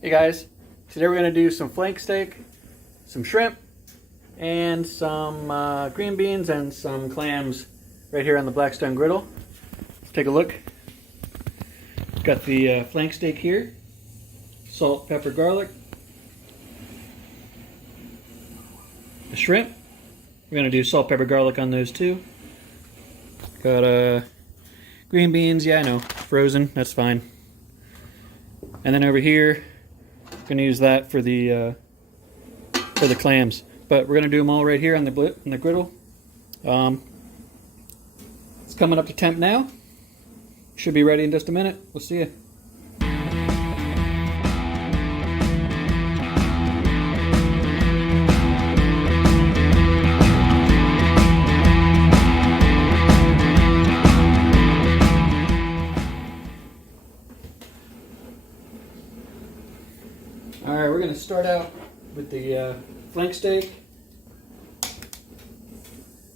Hey guys, today we're going to do some flank steak, some shrimp, and some green beans and some clams right here on the Blackstone Griddle. Let's take a look. Got the flank steak here, salt, pepper, garlic. The shrimp, we're going to do salt, pepper, garlic on those too. Got green beans, yeah I know, frozen, that's fine. And then over here, going to use that for the clams, but we're going to do them all right here on the griddle. It's coming up to temp now. Should be ready in just a minute. We'll see you. Alright, we're going to start out with the flank steak.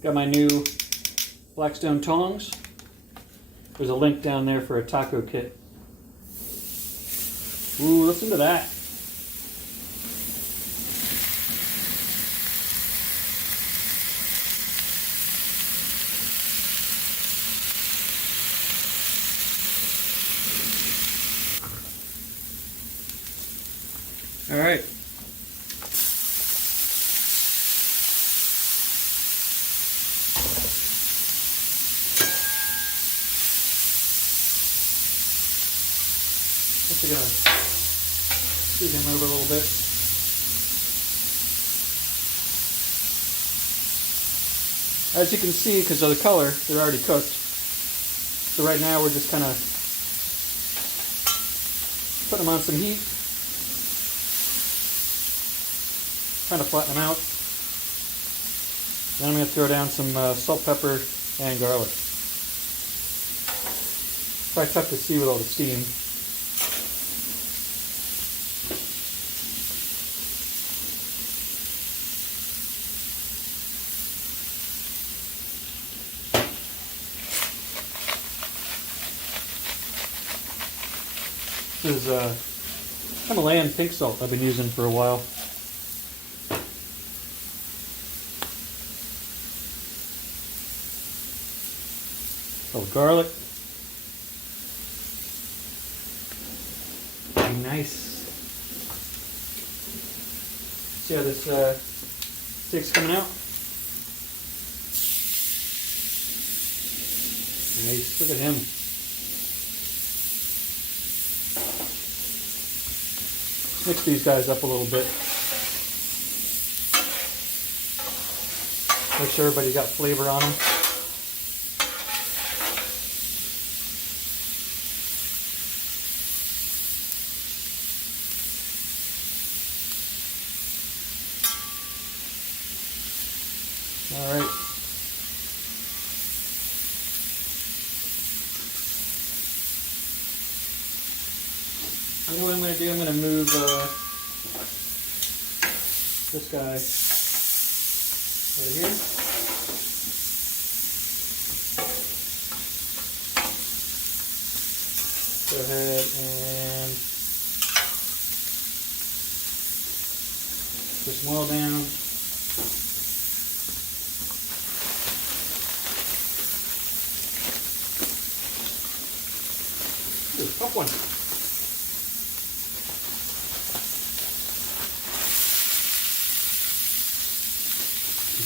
Got my new Blackstone tongs. There's a link down there for a taco kit. Ooh, listen to that. All right. Just gonna scoot him over a little bit. As you can see, because of the color, they're already cooked. So right now we're just kind of putting them on some heat. Trying to flatten them out. Then I'm going to throw down some salt, pepper, and garlic. Probably tough to see with all the steam. This is Himalayan pink salt I've been using for a while. Oh, garlic. Very nice. See how this steak's coming out? Nice. Look at him. Mix these guys up a little bit. Make sure everybody got flavor on them. All right. You know what I'm going to do? I'm going to move this guy right here. Go ahead and put some oil down. Ooh, tough one.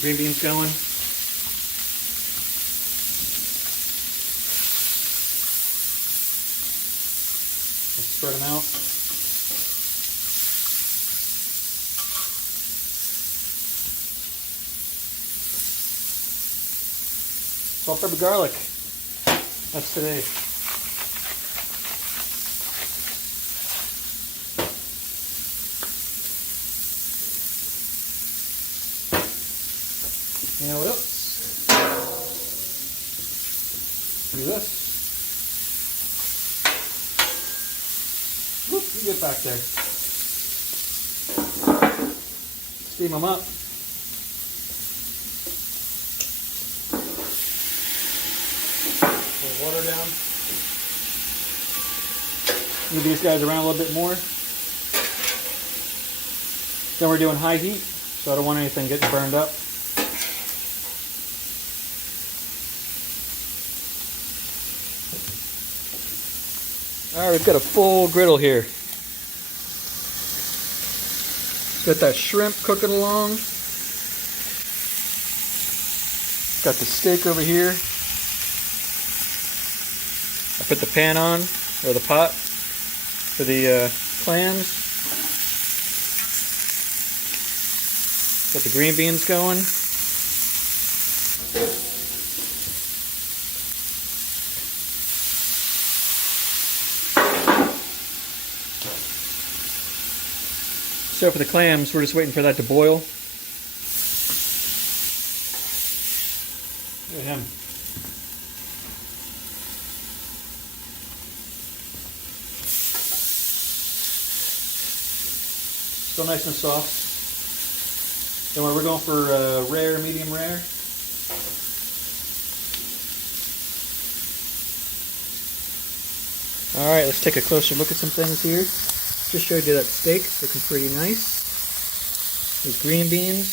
Green beans going. Let's spread them out. Salt, pepper, garlic. That's today. Now what else? Do this. Whoop, you get back there. Steam them up. Put water down. Move these guys around a little bit more. Then we're doing high heat, so I don't want anything getting burned up. Alright, we've got a full griddle here. Got that shrimp cooking along. Got the steak over here. I put the pan on, or the pot, for the clams. Got the green beans going. So for the clams, we're just waiting for that to boil. Look at him. Still nice and soft. Then we're going for rare, medium rare. Alright, let's take a closer look at some things here. Just showed you that steak, looking pretty nice. These green beans.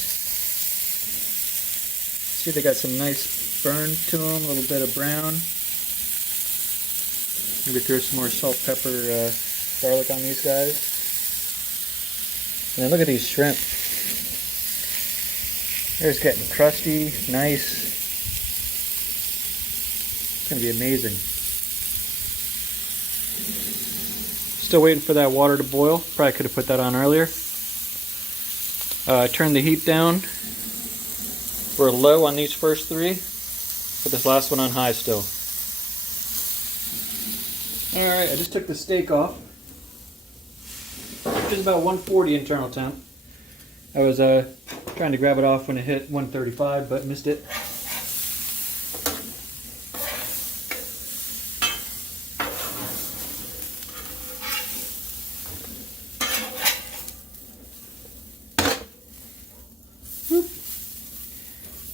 See, they got some nice burn to them, a little bit of brown. Maybe throw some more salt, pepper, garlic on these guys. And then look at these shrimp. They're just getting crusty, nice. It's going to be amazing. Still waiting for that water to boil. Probably could have put that on earlier. Turn the heat down. We're low on these first three. Put this last one on high still. Alright, I just took the steak off. Which is about 140 internal temp. I was trying to grab it off when it hit 135, but missed it.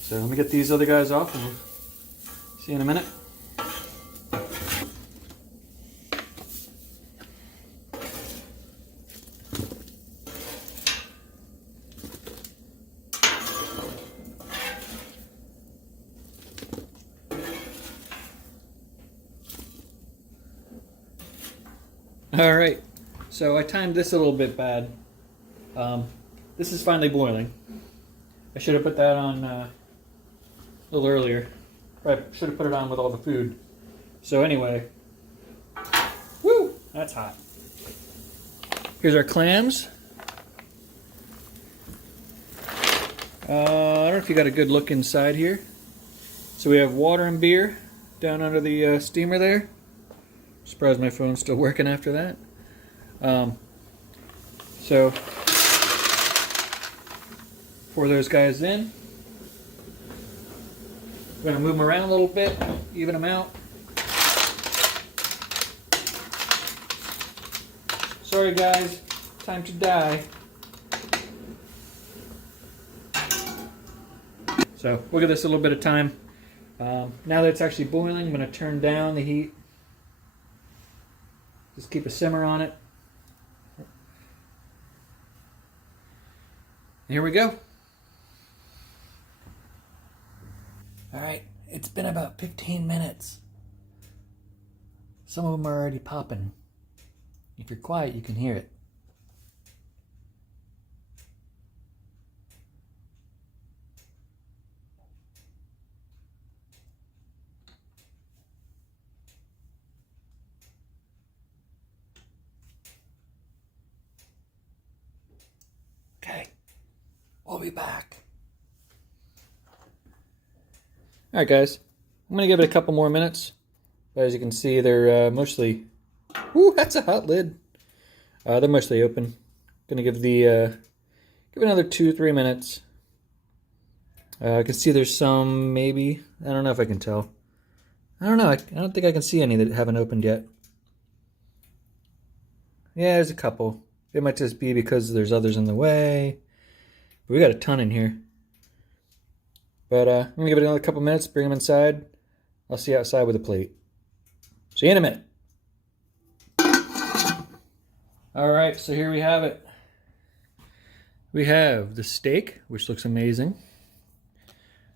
So let me get these other guys off and we'll see you in a minute. Alright, so I timed this a little bit bad. This is finally boiling. I should have put that on a little earlier. I should have put it on with all the food. So anyway, woo, that's hot. Here's our clams. I don't know if you got a good look inside here. So we have water and beer down under the steamer there. Surprised my phone's still working after that. So pour those guys in. We're going to move them around a little bit, even them out. Sorry guys, time to die. So we'll give this a little bit of time. Now that it's actually boiling, I'm going to turn down the heat. Just keep a simmer on it. Here we go. Alright, it's been about 15 minutes. Some of them are already popping. If you're quiet, you can hear it. Okay, we'll be back. Alright guys, I'm going to give it a couple more minutes. But as you can see, they're mostly... Ooh, that's a hot lid. They're mostly open. Going to give the give another 2-3 minutes. I can see there's some, maybe. I don't know if I can tell. I don't know. I don't think I can see any that haven't opened yet. Yeah, there's a couple. It might just be because there's others in the way. But we got a ton in here. But I'm going to give it another couple minutes, bring them inside. I'll see you outside with a plate. See you in a minute. Alright, so here we have it. We have the steak, which looks amazing.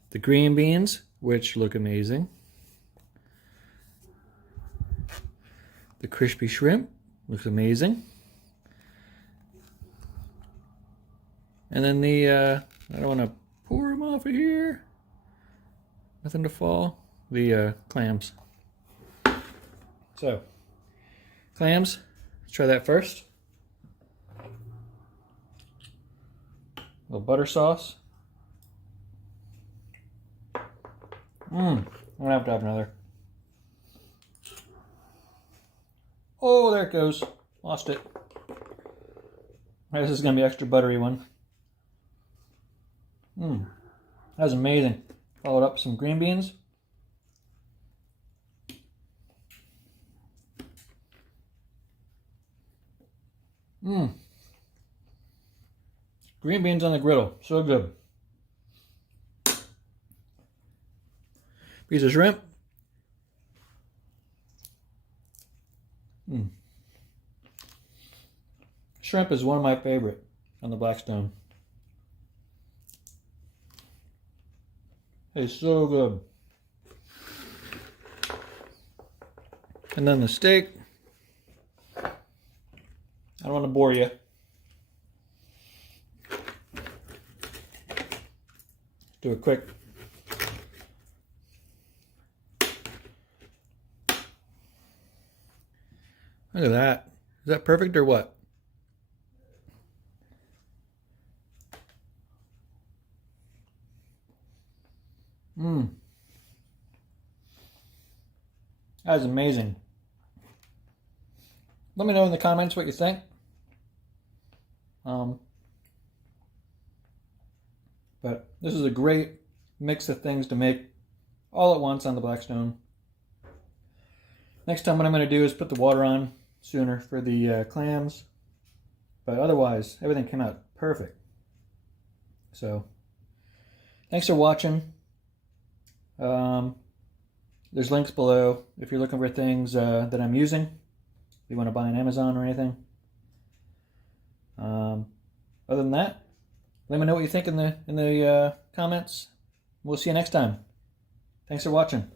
The green beans, which look amazing. The crispy shrimp looks amazing. And then the, I don't want to pour them off of here. Nothing to fall. The clams. So, clams, let's try that first. A little butter sauce. I'm gonna have to have another. Oh, there it goes. Lost it. This is gonna be extra buttery one. That was amazing. Followed up with some green beans. Green beans on the griddle, so good. Piece of shrimp. Shrimp is one of my favorite on the Blackstone. It's so good. And then the steak. I don't want to bore you. Do a quick. Look at that. Is that perfect or what? That is amazing. Let me know in the comments what you think. But this is a great mix of things to make all at once on the Blackstone. Next time what I'm going to do is put the water on sooner for the clams. But otherwise, everything came out perfect. So, thanks for watching. There's links below if you're looking for things that I'm using. If you want to buy on Amazon or anything. Other than that, let me know what you think in the comments. We'll see you next time. Thanks for watching.